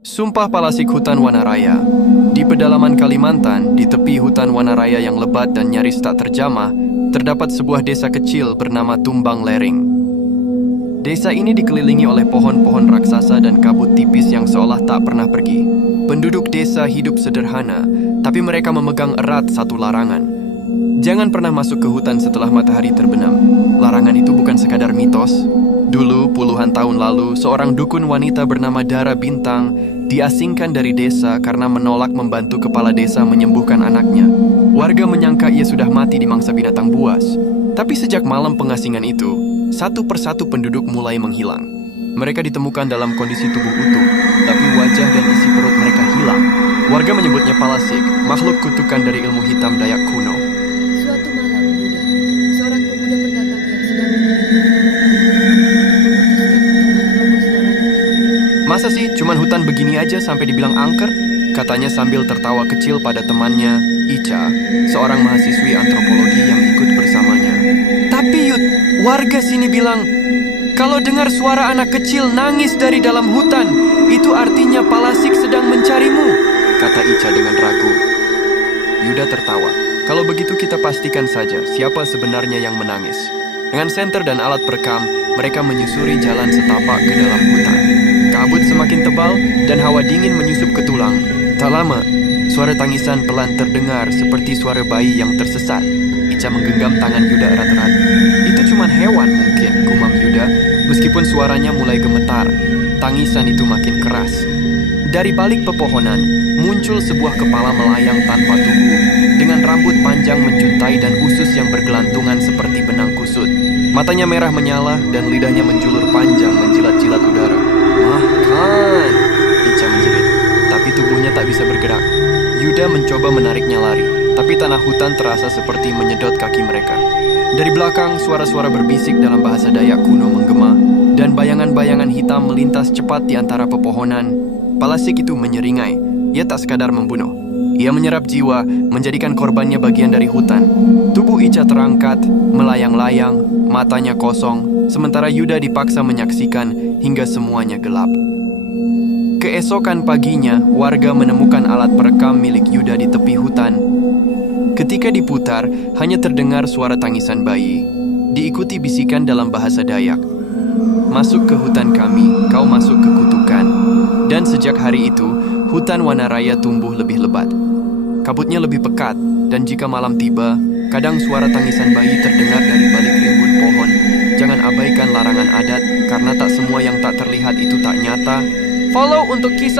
Sumpah Palasik Hutan Wanaraya. Di pedalaman Kalimantan, di tepi hutan Wanaraya yang lebat dan nyaris tak terjamah, terdapat sebuah desa kecil bernama Tumbang Lering. Desa ini dikelilingi oleh pohon-pohon raksasa dan kabut tipis yang seolah tak pernah pergi. Penduduk desa hidup sederhana, tapi mereka memegang erat satu larangan. Jangan pernah masuk ke hutan setelah matahari terbenam. Larangan itu bukan sekadar mitos. Dulu, puluhan tahun lalu, seorang dukun wanita bernama Dara Bintang diasingkan dari desa karena menolak membantu kepala desa menyembuhkan anaknya. Warga menyangka ia sudah mati di mangsa binatang buas. Tapi sejak malam pengasingan itu, satu persatu penduduk mulai menghilang. Mereka ditemukan dalam kondisi tubuh utuh, tapi wajah dan isi perut mereka hilang. Warga menyebutnya Palasik, makhluk kutukan dari ilmu hitam Dayak kuno. Suatu malam, Yuda, seorang pemuda pendatang yang sedang menyelidiki Masa sih cuman hutan begini aja sampai dibilang angker? Katanya sambil tertawa kecil pada temannya, Ica, seorang mahasiswi antropologi yang ikut bersamanya. Tapi Yud, warga sini bilang, kalau dengar suara anak kecil nangis dari dalam hutan, itu artinya Palasik sedang mencarimu, kata Ica dengan ragu. Yuda tertawa. Kalau begitu kita pastikan saja siapa sebenarnya yang menangis. Dengan senter dan alat perekam, mereka menyusuri jalan setapak ke dalam hutan. Kabut semakin tebal dan hawa dingin menyusup ke tulang. Tak lama, suara tangisan pelan terdengar seperti suara bayi yang tersesat. Ica menggenggam tangan Yuda erat-erat. Itu cuma hewan mungkin, gumam Yuda. Meskipun suaranya mulai gemetar, tangisan itu makin keras. Dari balik pepohonan, muncul sebuah kepala melayang tanpa tubuh, dengan rambut panjang menjuntai dan usus yang bergelantungan seperti benang kusut. Matanya merah menyala dan lidahnya menjulur panjang menjilat-jilat udara. Makan! Ica menjerit, tapi tubuhnya tak bisa bergerak. Yuda mencoba menariknya lari, tapi tanah hutan terasa seperti menyedot kaki mereka. Dari belakang, suara-suara berbisik dalam bahasa Dayak kuno menggema, dan bayangan-bayangan hitam melintas cepat di antara pepohonan. Palasik itu menyeringai. Ia tak sekadar membunuh. Ia menyerap jiwa, menjadikan korbannya bagian dari hutan. Tubuh Ica terangkat, melayang-layang, matanya kosong, sementara Yuda dipaksa menyaksikan hingga semuanya gelap. Keesokan paginya, warga menemukan alat perekam milik Yuda di tepi hutan. Ketika diputar, hanya terdengar suara tangisan bayi, diikuti bisikan dalam bahasa Dayak. Masuk ke hutan kami, kau masuk ke kutukan. Dan sejak hari itu, hutan Wanaraya tumbuh lebih lebat. Kabutnya lebih pekat, dan jika malam tiba, kadang suara tangisan bayi terdengar dari balik rimbun pohon. Jangan abaikan larangan adat, karena tak semua yang tak terlihat itu tak nyata. Follow untuk kisah